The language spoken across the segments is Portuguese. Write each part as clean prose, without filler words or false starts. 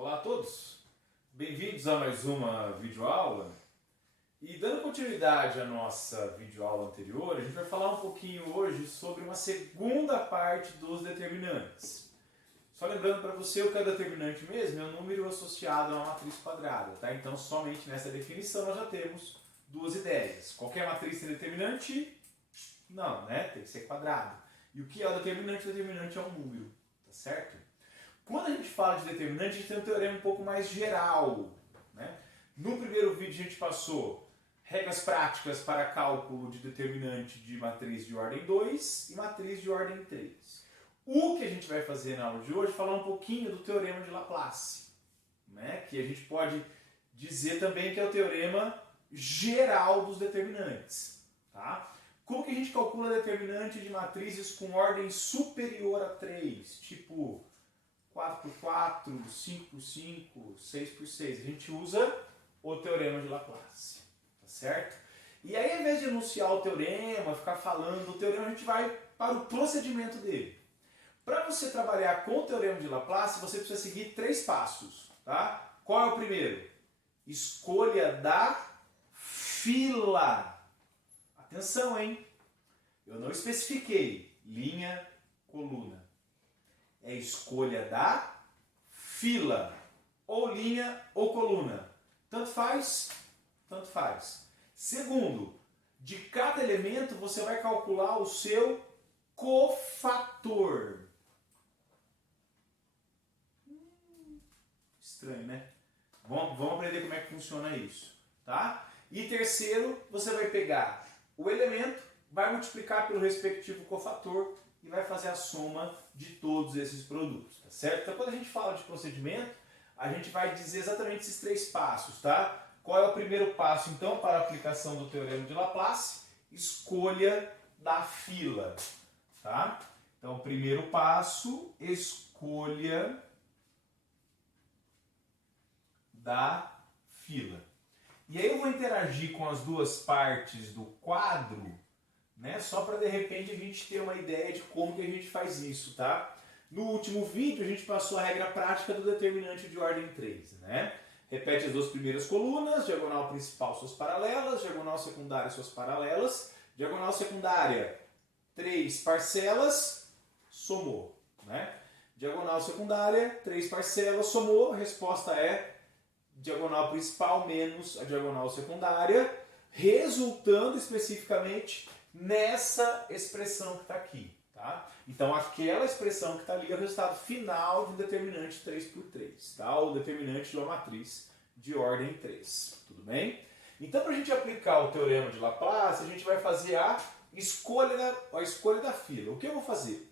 Olá a todos, bem-vindos a mais uma videoaula. E dando continuidade à nossa videoaula anterior, a gente vai falar um pouquinho hoje sobre uma segunda parte dos determinantes. Só lembrando para você, o que é determinante mesmo é um número associado a uma matriz quadrada, tá? Então somente nessa definição nós já temos duas ideias. Qualquer matriz tem determinante? Não, né? Tem que ser quadrado. E o que é o determinante? O determinante é um número, tá certo? Quando a gente fala de determinante, a gente tem um teorema um pouco mais geral, né? No primeiro vídeo a gente passou regras práticas para cálculo de determinante de matriz de ordem 2 e matriz de ordem 3. O que a gente vai fazer na aula de hoje é falar um pouquinho do teorema de Laplace, né? Que a gente pode dizer também que é o teorema geral dos determinantes, tá? Como que a gente calcula determinante de matrizes com ordem superior a 3, tipo 4x4, 5x5, 6x6? A gente usa o teorema de Laplace, tá certo? E aí, ao invés de enunciar o teorema, ficar falando do teorema, a gente vai para o procedimento dele. Para você trabalhar com o teorema de Laplace, você precisa seguir 3 passos, tá? Qual é o primeiro? Escolha da fila. Atenção, hein? Eu não especifiquei linha, coluna. É escolha da fila. Ou linha ou coluna. Tanto faz, tanto faz. Segundo, de cada elemento você vai calcular o seu cofator. Estranho, né? Vamos aprender como é que funciona isso, tá? E terceiro, você vai pegar o elemento, vai multiplicar pelo respectivo cofator e vai fazer a soma de todos esses produtos, tá certo? Então, quando a gente fala de procedimento, a gente vai dizer exatamente esses 3 passos, tá? Qual é o primeiro passo, então, para a aplicação do teorema de Laplace? Escolha da fila, tá? Então, primeiro passo, escolha da fila. E aí eu vou interagir com as duas partes do quadro, né? Só para de repente a gente ter uma ideia de como que a gente faz isso, tá? No último vídeo a gente passou a regra prática do determinante de ordem 3, né? Repete as 2 primeiras colunas, diagonal principal suas paralelas, diagonal secundária suas paralelas, diagonal secundária 3 parcelas, somou, né? Diagonal secundária, 3 parcelas, somou, a resposta é diagonal principal menos a diagonal secundária, resultando especificamente nessa expressão que está aqui, tá? Então aquela expressão que está ali é o resultado final de um determinante 3x3, tá? Ou determinante de uma matriz de ordem 3, tudo bem? Então, para a gente aplicar o teorema de Laplace, a gente vai fazer a escolha da fila. O que eu vou fazer?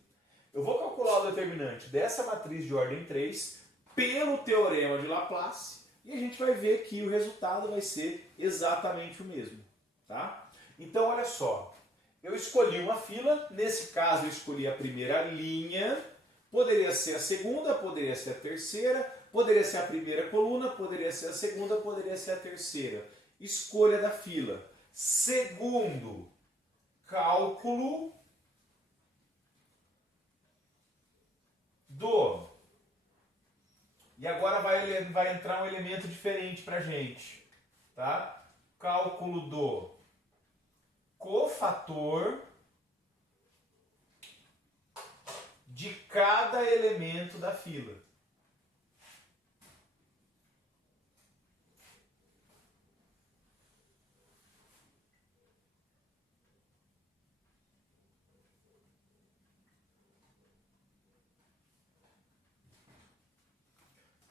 Eu vou calcular o determinante dessa matriz de ordem 3 pelo teorema de Laplace e a gente vai ver que o resultado vai ser exatamente o mesmo, tá? Então, olha só. Eu escolhi uma fila, nesse caso eu escolhi a primeira linha, poderia ser a segunda, poderia ser a terceira, poderia ser a primeira coluna, poderia ser a segunda, poderia ser a terceira. Escolha da fila. Segundo, cálculo do... E agora vai entrar um elemento diferente para a gente, tá? Cálculo do cofator de cada elemento da fila.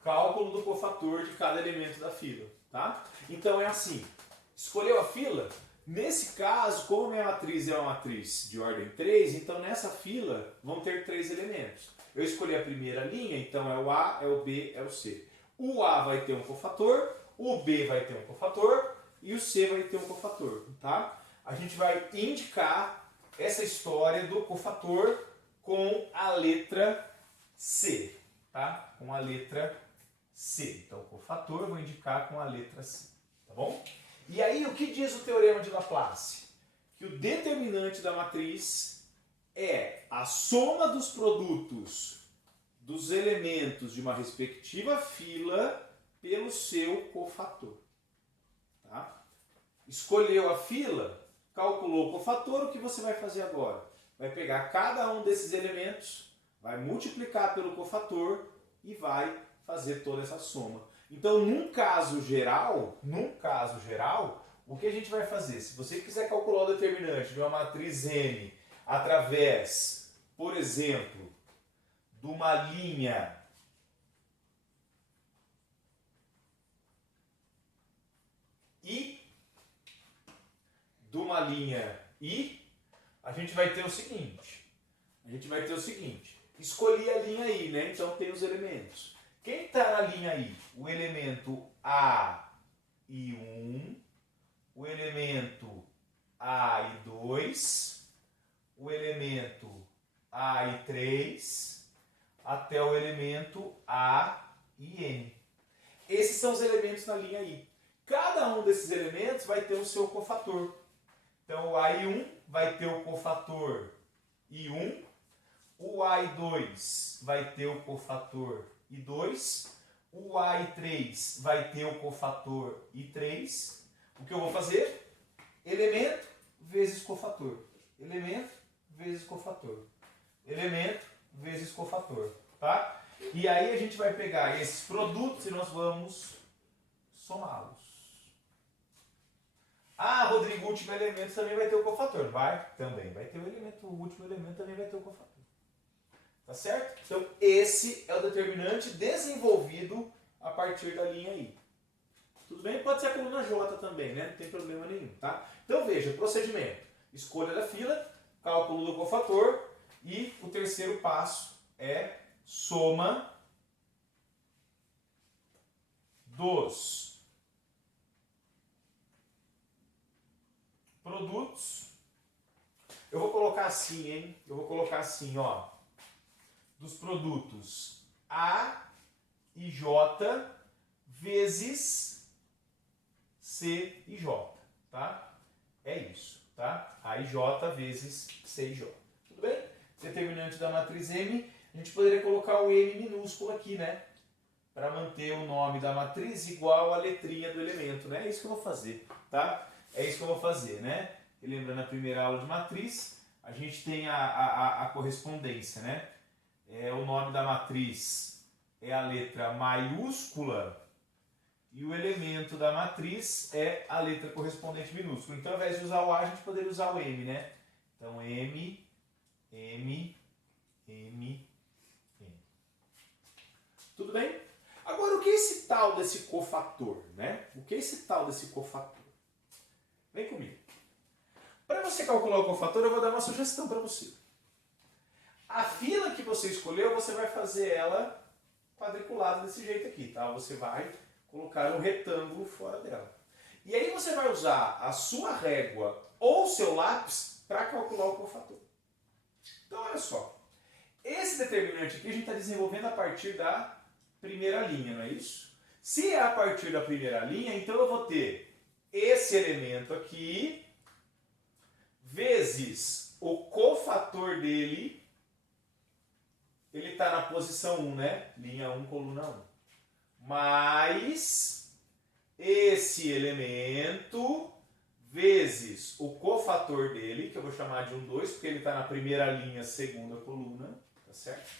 Cálculo do cofator de cada elemento da fila, tá? Então é assim, escolheu a fila? Nesse caso, como a minha matriz é uma matriz de ordem 3, então nessa fila vão ter 3 elementos. Eu escolhi a primeira linha, então é o A, é o B, é o C. O A vai ter um cofator, o B vai ter um cofator e o C vai ter um cofator, tá? A gente vai indicar essa história do cofator com a letra C, tá? Com a letra C. Então, cofator eu vou indicar com a letra C, tá bom? E aí, o que diz o teorema de Laplace? Que o determinante da matriz é a soma dos produtos dos elementos de uma respectiva fila pelo seu cofator. Tá? Escolheu a fila, calculou o cofator, o que você vai fazer agora? Vai pegar cada um desses elementos, vai multiplicar pelo cofator e vai fazer toda essa soma. Então, num caso geral, o que a gente vai fazer? Se você quiser calcular o determinante de uma matriz M através, por exemplo, de uma linha I, a gente vai ter o seguinte. Escolhi a linha I, né? Então tem os elementos. Quem está na linha I? O elemento A e 1, o elemento A e 2, o elemento A e 3, até o elemento A e N. Esses são os elementos na linha I. Cada um desses elementos vai ter o seu cofator. Então o AI1 vai ter o cofator I1, o AI2 vai ter o cofator I2, o AI3 vai ter o cofator I3. O que eu vou fazer? Elemento vezes cofator. Elemento vezes cofator. Elemento vezes cofator. Tá? E aí a gente vai pegar esses produtos e nós vamos somá-los. Ah, Rodrigo, o último elemento também vai ter o cofator. Também vai ter o elemento, o último elemento também vai ter o cofator. Tá certo? Então, esse é o determinante desenvolvido a partir da linha I. Tudo bem? Pode ser a coluna J também, né? Não tem problema nenhum, tá? Então, veja, procedimento. Escolha da fila, cálculo do cofator e o terceiro passo é soma dos produtos. Eu vou colocar assim, hein? Ó. Dos produtos A e J vezes C e J, tá? É isso, tá? A e J vezes C e J. Tudo bem? Determinante da matriz M, a gente poderia colocar o M minúsculo aqui, né? Para manter o nome da matriz igual à letrinha do elemento, né? É isso que eu vou fazer, tá? É isso que eu vou fazer, né? E lembrando a primeira aula de matriz, a gente tem a correspondência, né? O nome da matriz é a letra maiúscula e o elemento da matriz é a letra correspondente minúscula. Então, ao invés de usar o A, a gente poderia usar o M, né? Então, M. Tudo bem? Agora, o que é esse tal desse cofator, né? O que é esse tal desse cofator? Vem comigo. Para você calcular o cofator, eu vou dar uma sugestão para você. A fila que você escolheu, você vai fazer ela quadriculada desse jeito aqui, tá? Você vai colocar um retângulo fora dela. E aí você vai usar a sua régua ou seu lápis para calcular o cofator. Então, olha só. Esse determinante aqui a gente está desenvolvendo a partir da primeira linha, não é isso? Se é a partir da primeira linha, então eu vou ter esse elemento aqui vezes o cofator dele. Ele está na posição 1, né? Linha 1, coluna 1. Mais esse elemento vezes o cofator dele, que eu vou chamar de 1, 2, porque ele está na primeira linha, segunda coluna, tá certo?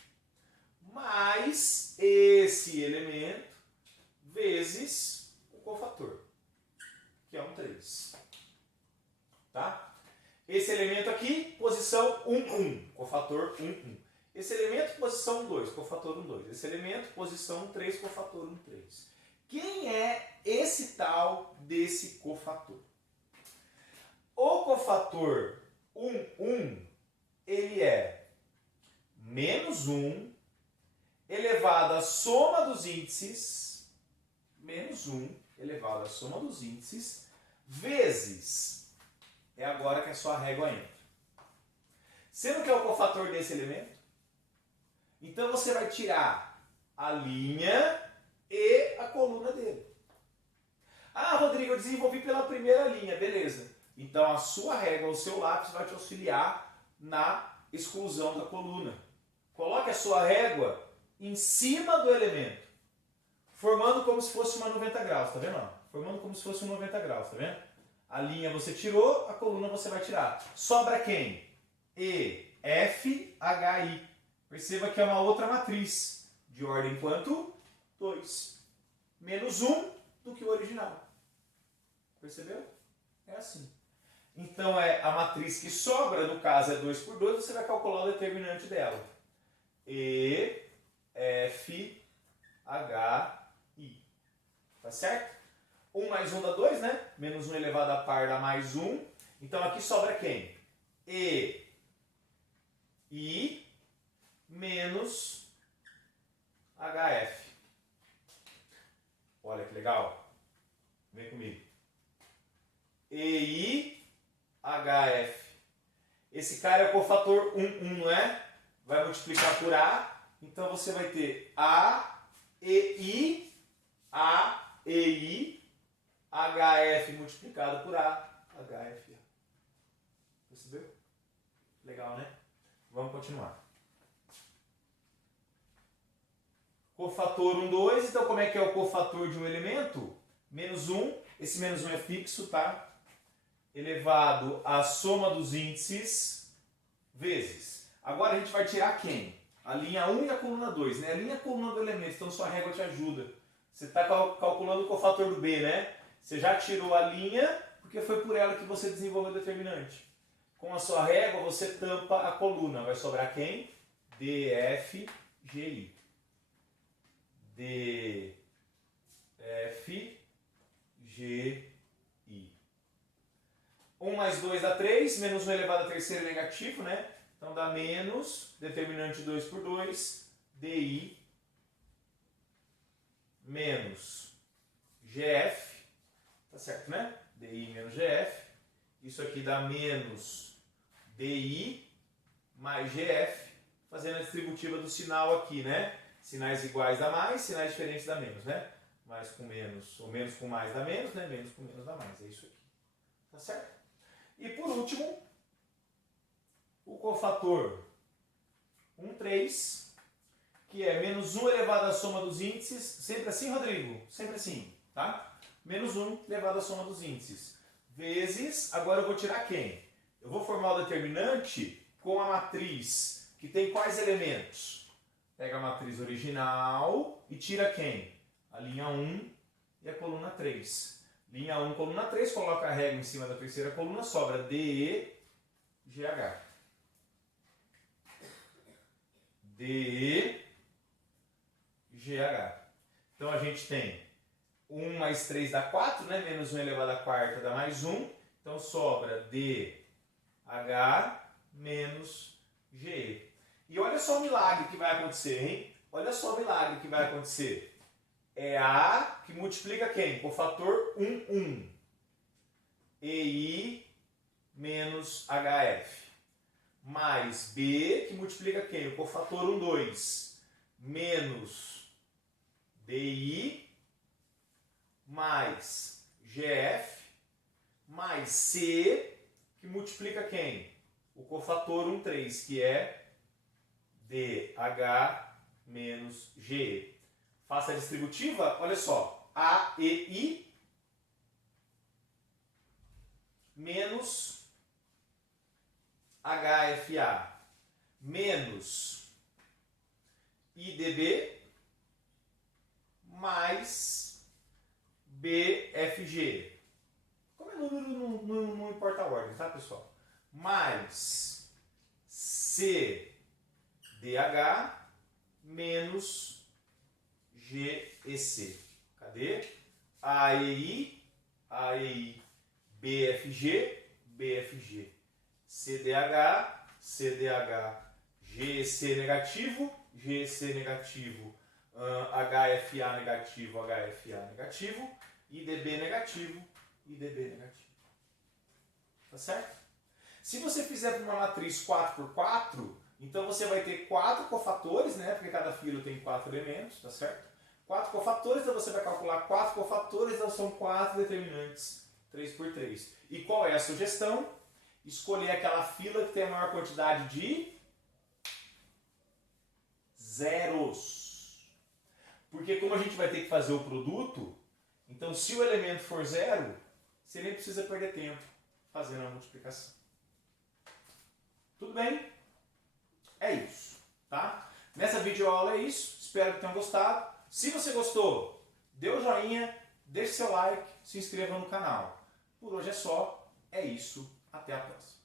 Mais esse elemento vezes o cofator, que é 1, 3. Tá? Esse elemento aqui, posição 1, 1, cofator 1, 1. Esse elemento, posição 1, 2, cofator 1, 2. Esse elemento, posição 1, 3, cofator 1, 3. Quem é esse tal desse cofator? O cofator 1, 1, ele é menos 1 elevado à soma dos índices, menos 1 elevado à soma dos índices, vezes, é agora que a sua régua entra. Você não quer o cofator desse elemento? Então você vai tirar a linha e a coluna dele. Ah, Rodrigo, eu desenvolvi pela primeira linha, beleza. Então a sua régua, o seu lápis vai te auxiliar na exclusão da coluna. Coloque a sua régua em cima do elemento, formando como se fosse uma 90 graus, tá vendo? Formando como se fosse um 90 graus, tá vendo? A linha você tirou, a coluna você vai tirar. Sobra quem? E, F, H, I. Perceba que é uma outra matriz, de ordem quanto? 2. Menos 1 do que o original. Percebeu? É assim. Então é a matriz que sobra, no caso é 2 por 2, você vai calcular o determinante dela. E, F, H, I. Tá certo? 1 mais 1 dá 2, né? Menos 1 elevado a par dá mais 1. Então aqui sobra quem? E, I, menos HF. Olha que legal. Vem comigo. EI, HF. Esse cara é o cofator 1, não é? Vai multiplicar por A. Então você vai ter A, EI, HF multiplicado por A, HF. Percebeu? Legal, né? Vamos continuar. Cofator 1, 2. Então como é que é o cofator de um elemento? Menos 1. Esse menos 1 é fixo, tá? Elevado à soma dos índices vezes. Agora a gente vai tirar quem? A linha 1 e a coluna 2, né? A linha e a coluna do elemento, então sua régua te ajuda. Você está calculando o cofator do B, né? Você já tirou a linha, porque foi por ela que você desenvolveu o determinante. Com a sua régua, você tampa a coluna. Vai sobrar quem? DF, GI. DF, GI. 1 mais 2 dá 3, menos 1 elevado a terceira é negativo, né? Então dá menos, determinante 2 por 2, DI, menos GF, tá certo, né? DI menos GF, isso aqui dá menos DI mais GF, fazendo a distributiva do sinal aqui, né? Sinais iguais dá mais, sinais diferentes dá menos, né? Mais com menos, ou menos com mais dá menos, né? Menos com menos dá mais, é isso aqui, tá certo? E por último, o cofator 1, 3, que é menos 1 elevado à soma dos índices, sempre assim, Rodrigo? Sempre assim, tá? Menos 1 elevado à soma dos índices, vezes, agora eu vou tirar quem? Eu vou formar o determinante com a matriz, que tem quais elementos? Pega a matriz original e tira quem? A linha 1 e a coluna 3. Linha 1, coluna 3, coloca a régua em cima da terceira coluna, sobra DE, GH. DE, GH. Então a gente tem 1 mais 3 dá 4, né? Menos 1 elevado à quarta dá mais 1. Então sobra DH menos GE. E olha só o milagre que vai acontecer, hein? Olha só o milagre que vai acontecer. É A que multiplica quem? Cofator 1, 1. EI menos HF. Mais B que multiplica quem? O cofator 1, 2. Menos DI mais GF. Mais C que multiplica quem? O cofator 1, 3, que é DH menos GE. Faça a distributiva, olha só, A, E, I menos HFA menos IDB mais BFG. Como é número, não importa a ordem, tá, pessoal? Mais CDH menos GEC. Cadê? AEI, AEI, BFG, BFG. CDH, CDH, GEC negativo, GEC negativo, HFA negativo, HFA negativo, IDB negativo, IDB negativo. Tá certo? Se você fizer uma matriz 4x4, então você vai ter 4 cofatores, né? Porque cada filo tem 4 elementos, tá certo? 4 cofatores, então você vai calcular 4 cofatores, então são 4 determinantes 3 por 3. E qual é a sugestão? Escolher aquela fila que tem a maior quantidade de zeros. Porque como a gente vai ter que fazer o produto, então se o elemento for zero, você nem precisa perder tempo fazendo a multiplicação. Tudo bem? É isso, tá? Nessa videoaula é isso, espero que tenham gostado. Se você gostou, dê o joinha, deixe seu like, se inscreva no canal. Por hoje é só, é isso, até a próxima.